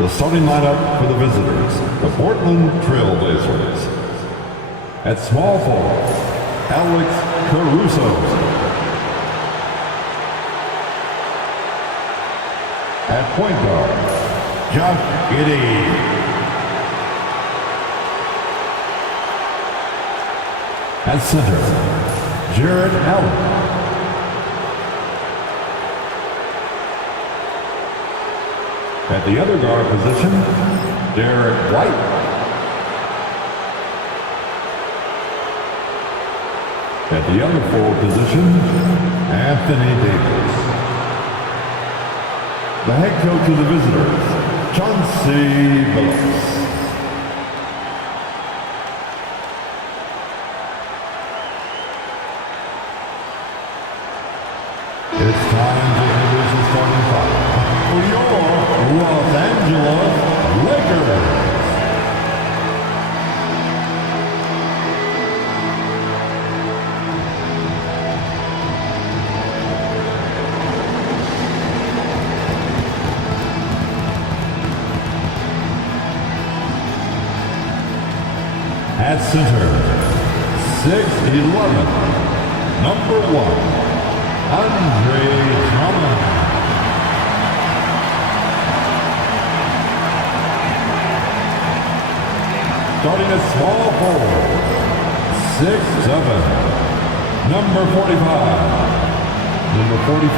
The starting lineup for the visitors, the Portland TrailBlazers. At small forward, Alex Caruso. At point guard, Josh Giddey. At center, Jared Allen. At the other guard position, Derek White. At the other forward position, Anthony Davis. The head coach of the visitors, Chauncey Billups. It's time to introduce the starting five for your Los Angeles Lakers. At center, 6'11", number 1, Andre Drummond. Starting at small forward, 6'7", number 45. Number 45.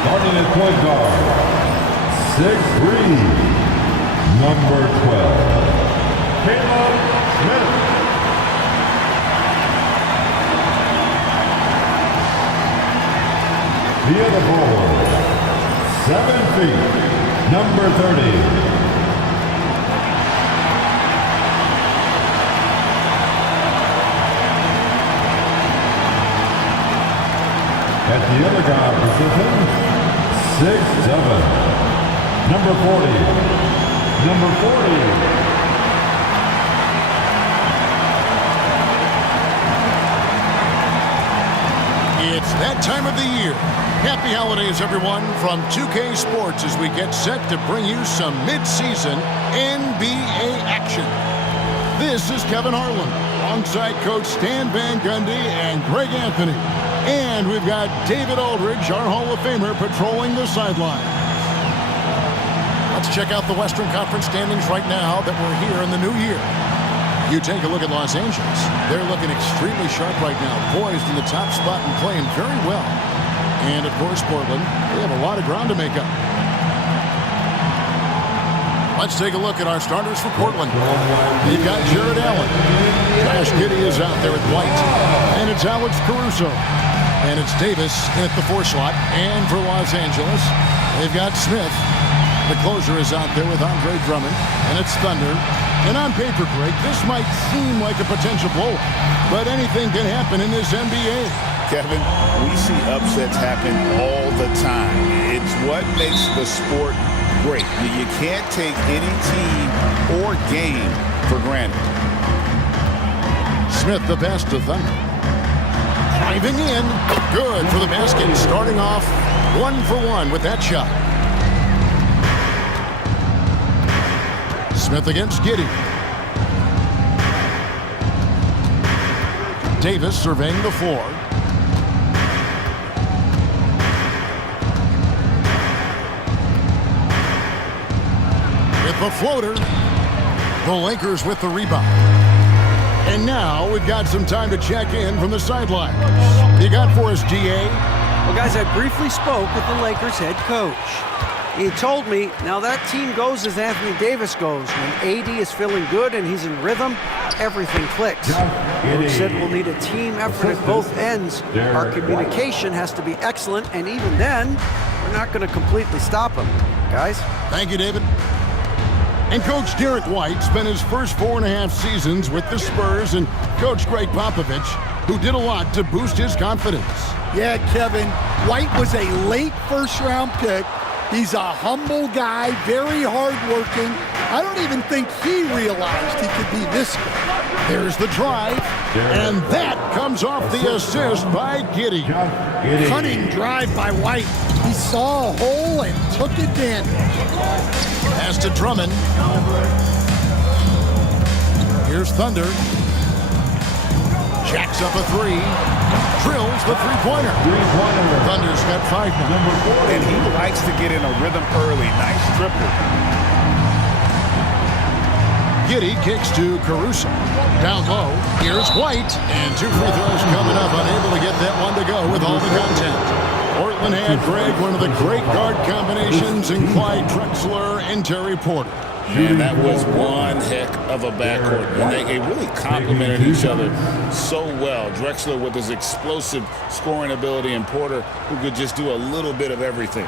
Starting at point guard, 6'3", number 12. Caleb Smith. The other forward, 7 feet, number 30. At the other guard position, 6'7", number 40. Number 40. It's that time of the year. Happy holidays, everyone, from 2K Sports as we get set to bring you some mid-season NBA action. This is Kevin Harlan, alongside Coach Stan Van Gundy and Greg Anthony. And we've got David Aldridge, our Hall of Famer, patrolling the sideline. Let's check out the Western Conference standings right now that we're here in the new year. You take a look at Los Angeles. They're looking extremely sharp right now, poised in the top spot and playing very well. And, of course, Portland, they have a lot of ground to make up. Let's take a look at our starters for Portland. They've got Jared Allen. Josh Giddey is out there at White. And it's Alex Caruso. And it's Davis at the 4 slot. And for Los Angeles, they've got Smith. The closer is out there with Andre Drummond. And it's Thunder. And on paper, Greg, this might seem like a potential blow, but anything can happen in this NBA. Kevin, we see upsets happen all the time. It's what makes the sport great. You can't take any team or game for granted. Smith the pass to Thunder. Driving in. Good for the basket. Starting off 1 for 1 with that shot. Smith against Giddey. Davis surveying the floor. With the floater. The Lakers with the rebound. And now we've got some time to check in from the sidelines. You got for us, GA? Well, guys, I briefly spoke with the Lakers head coach. He told me, now that team goes as Anthony Davis goes. When AD is feeling good and he's in rhythm, everything clicks. Coach said we'll need a team effort at both ends. Our communication has to be excellent, and even then, we're not going to completely stop him. Guys? Thank you, David. And Coach Derek White spent his first 4.5 seasons with the Spurs and Coach Greg Popovich, who did a lot to boost his confidence. Yeah, Kevin, White was a late first-round pick. He's a humble guy, very hardworking. I don't even think he realized he could be this good. There's the drive, and that comes off the assist by Giddey. Cunning drive by White. He saw a hole and took advantage. Pass to Drummond. Here's Thunder. Jacks up a three. Drills the three-pointer. Thunder's got 5 now. And he likes to get in a rhythm early. Nice triple. Giddey kicks to Caruso. Down low, here's White. And 2 free throws coming up, unable to get that one to go with all the contact. Portland had, Greg, one of the great guard combinations in Clyde Drexler and Terry Porter. Man, that was one heck of a backcourt. And they really complemented each other so well. Drexler with his explosive scoring ability and Porter who could just do a little bit of everything.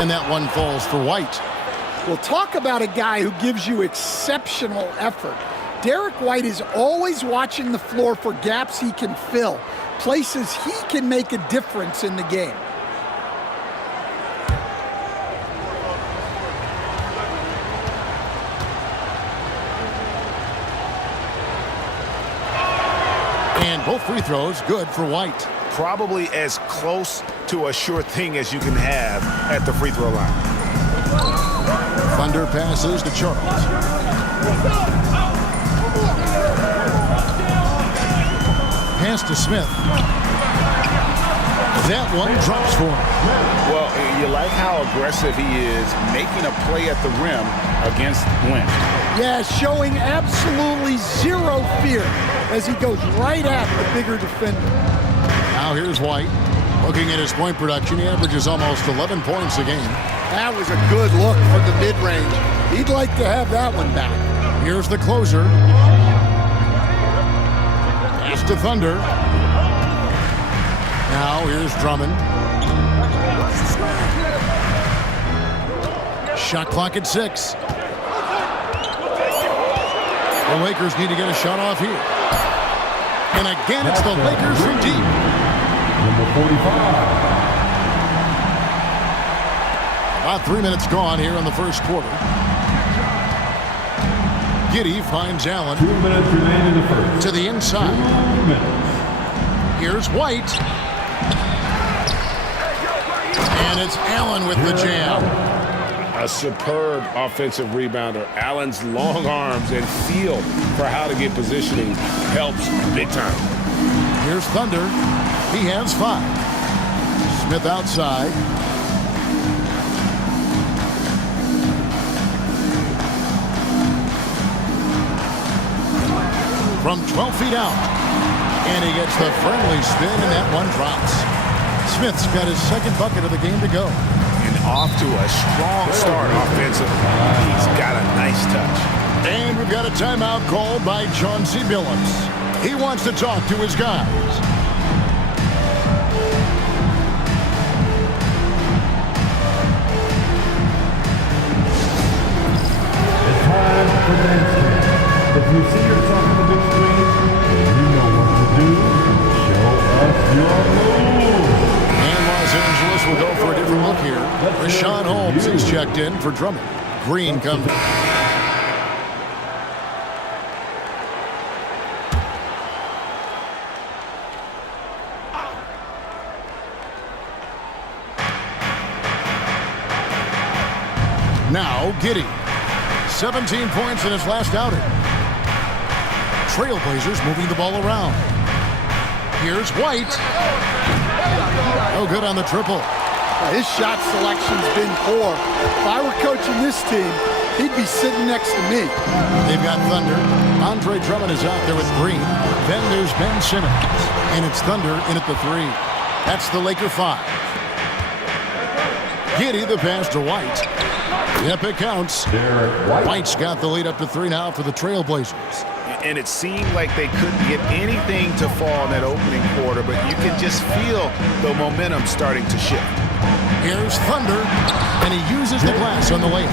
And that one falls for White. Well, talk about a guy who gives you exceptional effort. Derek White is always watching the floor for gaps he can fill, places he can make a difference in the game. And both free throws good for White. Probably as close to a sure thing as you can have at the free throw line. Thunder passes to Charles. Pass to Smith. That one drops for him. Well, you like how aggressive he is making a play at the rim against Wynn. Yeah, showing absolutely zero fear as he goes right at the bigger defender. Now here's White. Looking at his point production, he averages almost 11 points a game. That was a good look from the mid-range. He'd like to have that one back. Here's the closer. Pass to Thunder. Now here's Drummond. Shot clock at 6. The Lakers need to get a shot off here. And again, it's the Lakers from deep. Number 45. About 3 minutes gone here in the first quarter. Giddey finds Allen. 2 minutes remain in the first. To the inside. 2 minutes. Here's White. And it's Allen with the jam. A superb offensive rebounder. Allen's long arms and feel for how to get positioning helps big time. Here's Thunder. He has 5. Smith outside. From 12 feet out. And he gets the friendly spin, and that one drops. Smith's got his second bucket of the game to go. And off to a strong start offensively. He's got a nice touch. And we've got a timeout called by Chauncey Billups. He wants to talk to his guys. It's time for dance camp. If you see yourself on the big screen and you know what to do, show us your moves. And Los Angeles will go for a different look here. Rashawn Holmes is checked in for Drummond. Green comes. Now Giddey. 17 points in his last outing. TrailBlazers moving the ball around. Here's White. No good on the triple. His shot selection's been poor. If I were coaching this team, he'd be sitting next to me. They've got Thunder. Andre Drummond is out there with Green. Then there's Ben Simmons. And it's Thunder in at the 3. That's the Laker 5. Giddey the pass to White. Yep, it counts. White's got the lead up to 3 now for the TrailBlazers. and it seemed like they couldn't get anything to fall in that opening quarter, but you can just feel the momentum starting to shift. Here's Thunder, and he uses the glass on the layup.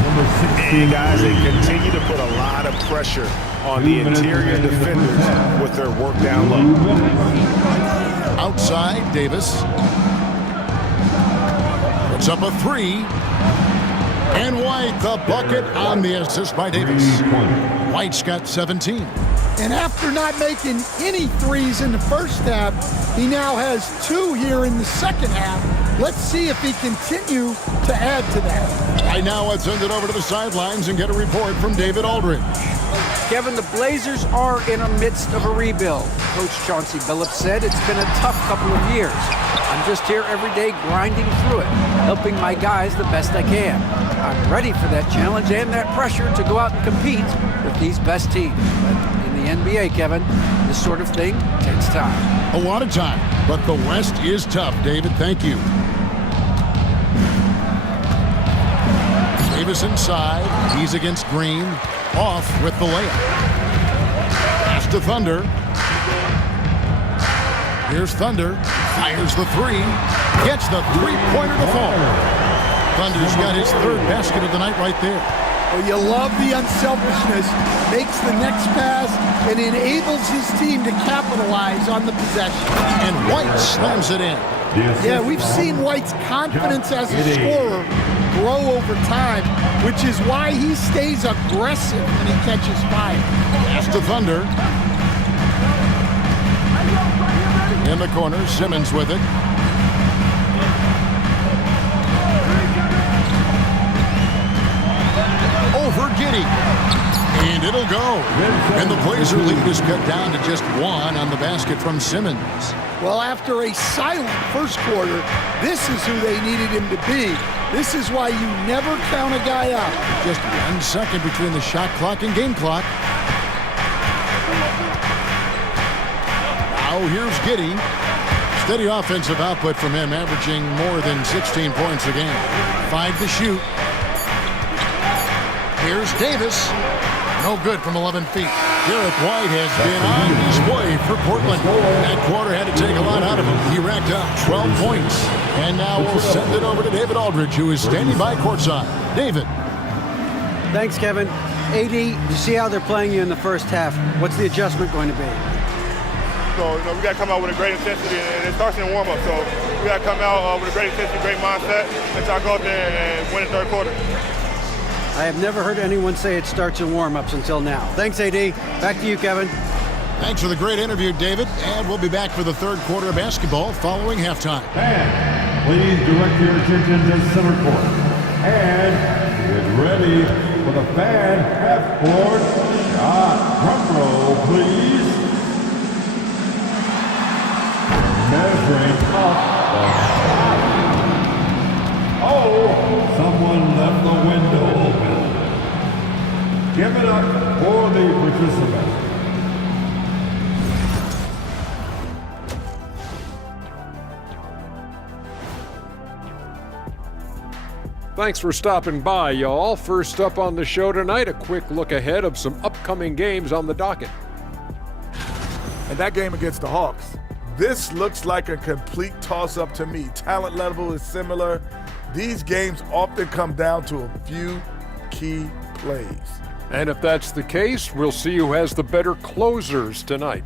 And guys, they continue to put a lot of pressure on the interior defenders with their work down low. Outside, Davis. Puts up a three. And White, the bucket on the assist by Davis. White's got 17. And after not making any threes in the first half, he now has 2 here in the second half. Let's see if he continue to add to that. Right now, let's send it over to the sidelines and get a report from David Aldridge. Kevin, the Blazers are in the midst of a rebuild. Coach Chauncey Billups said it's been a tough couple of years. I'm just here every day grinding through it, helping my guys the best I can. I'm ready for that challenge and that pressure to go out and compete with these best teams. But in the NBA, Kevin, this sort of thing takes time. A lot of time, but the West is tough, David. Thank you. Davis inside. He's against Green. Off with the layup. Pass to Thunder. Here's Thunder. Fires the three. Gets the three-pointer to fall. Thunder's got his 3rd basket of the night right there. Well, you love the unselfishness. Makes the next pass and enables his team to capitalize on the possession. And White slams it in. Yeah, we've seen White's confidence as a scorer grow over time, which is why he stays aggressive when he catches fire. Pass to Thunder. In the corner, Simmons with it. Over Giddey. And it'll go. And the Blazer lead is cut down to just 1 on the basket from Simmons. Well, after a silent first quarter, this is who they needed him to be. This is why you never count a guy out. Just 1 second between the shot clock and game clock. Now here's Giddey. Steady offensive output from him, averaging more than 16 points a game. 5 to shoot. Here's Davis. No good from 11 feet. Derek White has been on display for Portland. That quarter had to take a lot out of him. He racked up 12 points. And now we'll send it over to David Aldridge, who is standing by courtside. David. Thanks, Kevin. AD, you see how they're playing you in the first half. What's the adjustment going to be? So, we got to come out with a great intensity, and it starts in the warm-up. So, we got to come out with a great intensity, great mindset, and try to go out there and win the third quarter. I have never heard anyone say it starts in warm-ups until now. Thanks, AD. Back to you, Kevin. Thanks for the great interview, David. And we'll be back for the third quarter of basketball following halftime. And please direct your attention to center court. And get ready for the fan half-court shot. Drum roll, please. Measuring up the shot. Oh, someone left the window open. Give it up for the participant. Thanks for stopping by, y'all. First up on the show tonight, a quick look ahead of some upcoming games on the docket. And that game against the Hawks. This looks like a complete toss-up to me. Talent level is similar. These games often come down to a few key plays. And if that's the case, we'll see who has the better closers tonight.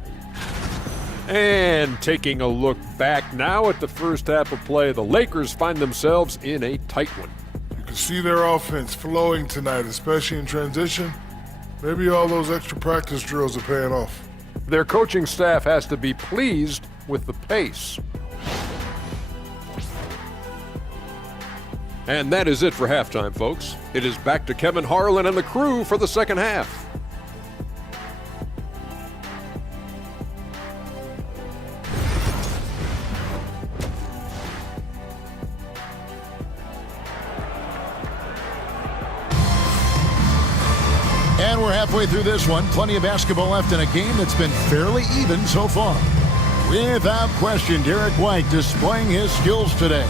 And taking a look back now at the first half of play, the Lakers find themselves in a tight one. You can see their offense flowing tonight, especially in transition. Maybe all those extra practice drills are paying off. Their coaching staff has to be pleased with the pace. And that is it for halftime, folks. It is back to Kevin Harlan and the crew for the second half. And we're halfway through this one. Plenty of basketball left in a game that's been fairly even so far. Without question, Derek White displaying his skills today.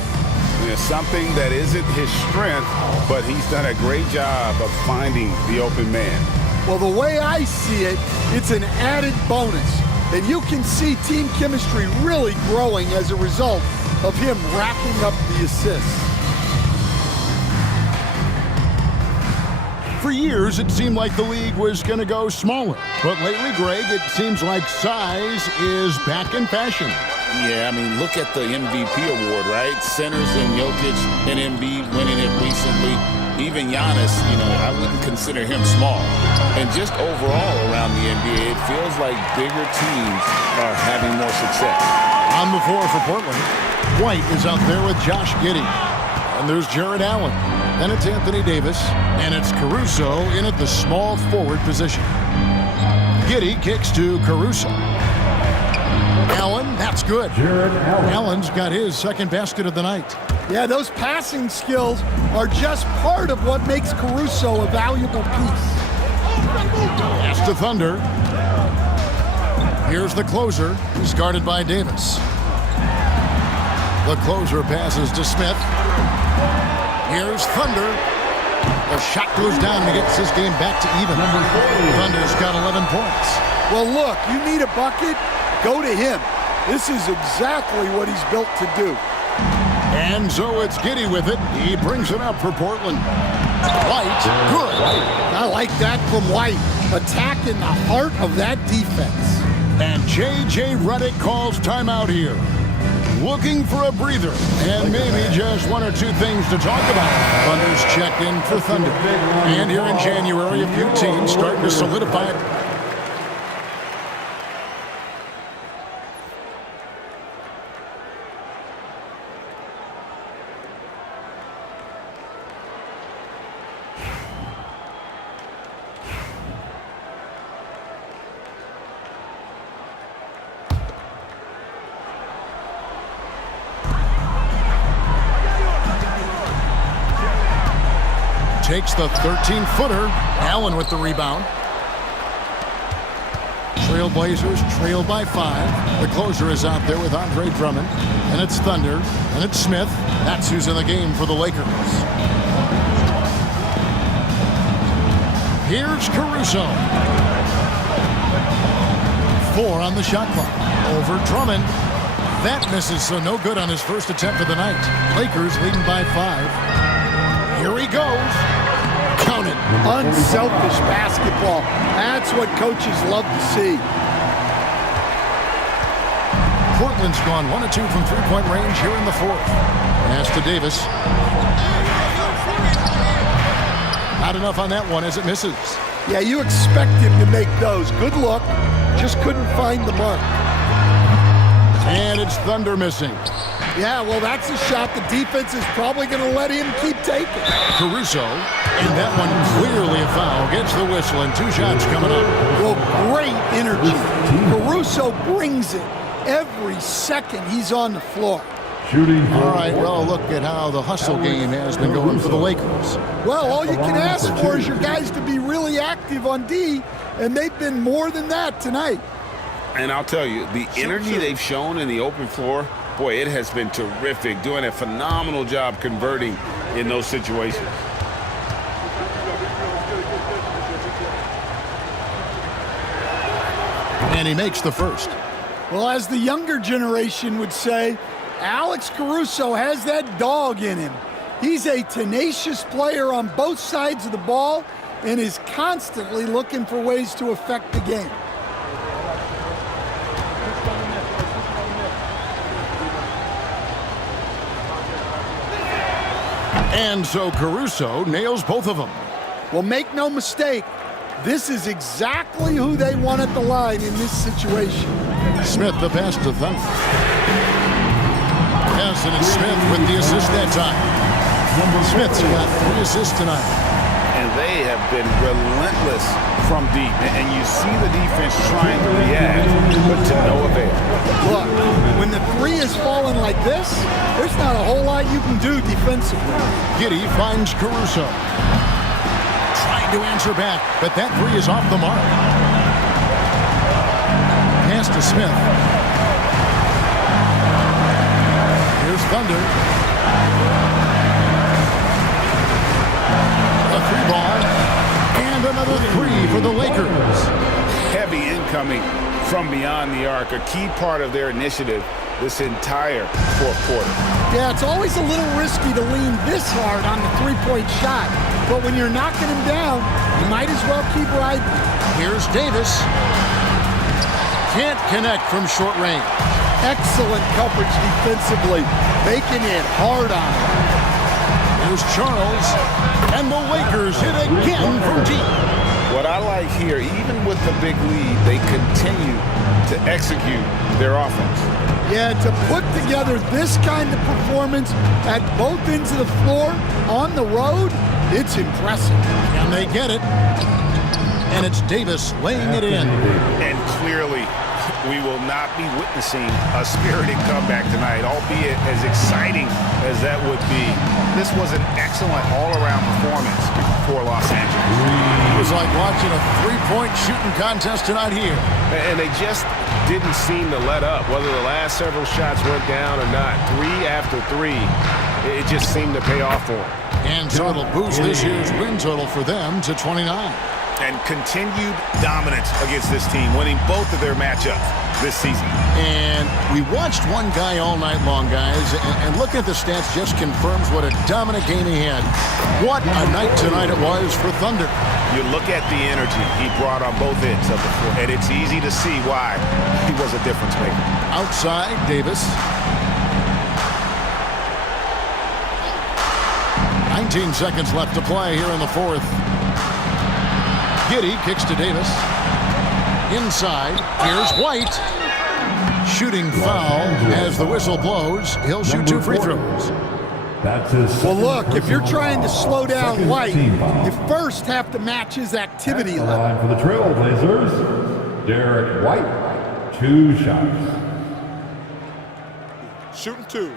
It's something that isn't his strength, but he's done a great job of finding the open man. Well, the way I see it, it's an added bonus. And you can see team chemistry really growing as a result of him racking up the assists. For years, it seemed like the league was going to go smaller. But lately, Greg, it seems like size is back in fashion. Yeah, I mean, look at the MVP award, right? Centers and Jokic and Embiid winning it recently. Even Giannis, I wouldn't consider him small. And just overall around the NBA, it feels like bigger teams are having more success. On the floor for Portland, White is out there with Josh Giddey. And there's Jared Allen. And it's Anthony Davis. And it's Caruso in at the small forward position. Giddey kicks to Caruso. Allen, that's good. Jared Allen. Allen's got his second basket of the night. Yeah, those passing skills are just part of what makes Caruso a valuable piece. Pass to Thunder. Here's the closer, who's guarded by Davis. The closer passes to Smith. Here's Thunder. The shot goes down and gets this game back to even. Thunder's got 11 points. Well, look, you need a bucket, go to him. This is exactly what he's built to do. And so it's Giddey with it. He brings it up for Portland. White, good. I like that from White. Attacking the heart of that defense. And J.J. Redick calls timeout here. Looking for a breather and maybe just one or two things to talk about. Thunder's checked in for Thunder. And here in January, a few teams starting to solidify it. Takes the 13-footer. Allen with the rebound. TrailBlazers trail by 5. The closer is out there with Andre Drummond. And it's Thunder. And it's Smith. That's who's in the game for the Lakers. Here's Caruso. 4 on the shot clock. Over Drummond. That misses, so no good on his first attempt of the night. Lakers leading by 5. Here he goes. Count it. Unselfish basketball. That's what coaches love to see. Portland's gone 1 of 2 from three-point range here in the fourth. Pass to Davis. Not enough on that one as it misses. Yeah, you expect him to make those. Good look. Just couldn't find the mark. And it's Thunder missing. Yeah, well, that's a shot the defense is probably going to let him keep taking. Caruso, and that one clearly a foul. Gets the whistle, and 2 shots coming up. Well, great energy. Caruso brings it every second he's on the floor. Shooting. All right, well, look at how the hustle game has been going for the Lakers. Well, all you can ask for is your guys to be really active on D, and they've been more than that tonight. And I'll tell you, the energy they've shown in the open floor, boy, it has been terrific. Doing a phenomenal job converting in those situations. And he makes the first. Well, as the younger generation would say, Alex Caruso has that dog in him. He's a tenacious player on both sides of the ball and is constantly looking for ways to affect the game. And so Caruso nails both of them. Well, make no mistake, this is exactly who they want at the line in this situation. Smith the pass to Thunder. Yes, and it's Smith with the assist that time. Smith's got 3 assists tonight. And they have been relentless from deep. And you see the defense trying to react, but to no avail. Look, when the 3 is falling like this, there's not a whole lot you can do defensively. Giddey finds Caruso. Trying to answer back, but that 3 is off the mark. Pass to Smith. Here's Thunder. A 3 ball. And And another three for the Lakers. Heavy incoming from beyond the arc, a key part of their initiative this entire fourth quarter. Yeah, it's always a little risky to lean this hard on the three-point shot. But when you're knocking him down, you might as well keep riding. Here's Davis. Can't connect from short range. Excellent coverage defensively, making it hard on him. Here's Charles. And the Lakers hit again from deep. What I like here, even with the big lead, they continue to execute their offense. Yeah, to put together this kind of performance at both ends of the floor on the road, it's impressive. And they get it. And it's Davis laying it in. And clearly, we will not be witnessing a spirited comeback tonight, albeit as exciting as that would be. This was an excellent all-around performance for Los Angeles. It was like watching a three-point shooting contest tonight here. And they just didn't seem to let up, whether the last several shots went down or not. Three after three, it just seemed to pay off for them. And so it'll boost this year's win total for them to 29. And continued dominance against this team, winning both of their matchups this season. And we watched one guy all night long, guys, and looking at the stats just confirms what a dominant game he had. What a night tonight it was for Thunder. You look at the energy he brought on both ends of the floor, and it's easy to see why he was a difference maker. Outside, Davis. 19 seconds left to play here in the fourth. Giddey kicks to Davis. Inside, here's White. Shooting foul as the whistle blows. He'll shoot 2 free throws. That's his Well, look, if you're trying to slow down White, you first have to match his activity level. line for the TrailBlazers, Derek White, 2 shots. Shooting 2.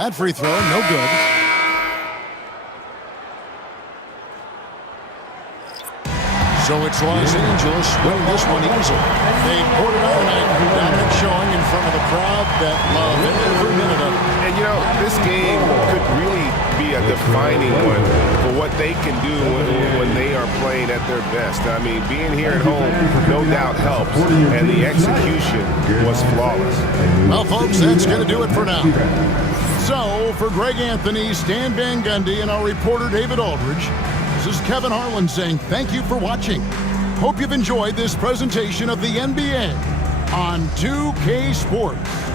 That free throw, no good. So it's Los Angeles winning this one easily. They poured it on tonight. Dominant showing in front of the crowd that loved every minute of it. And you know, this game could really be a defining one for what they can do when they are playing at their best. I mean, being here at home no doubt helps, and the execution was flawless. Well, folks, that's going to do it for now. So, for Greg Anthony, Stan Van Gundy, and our reporter David Aldridge, this is Kevin Harlan saying thank you for watching. Hope you've enjoyed this presentation of the NBA on 2K Sports.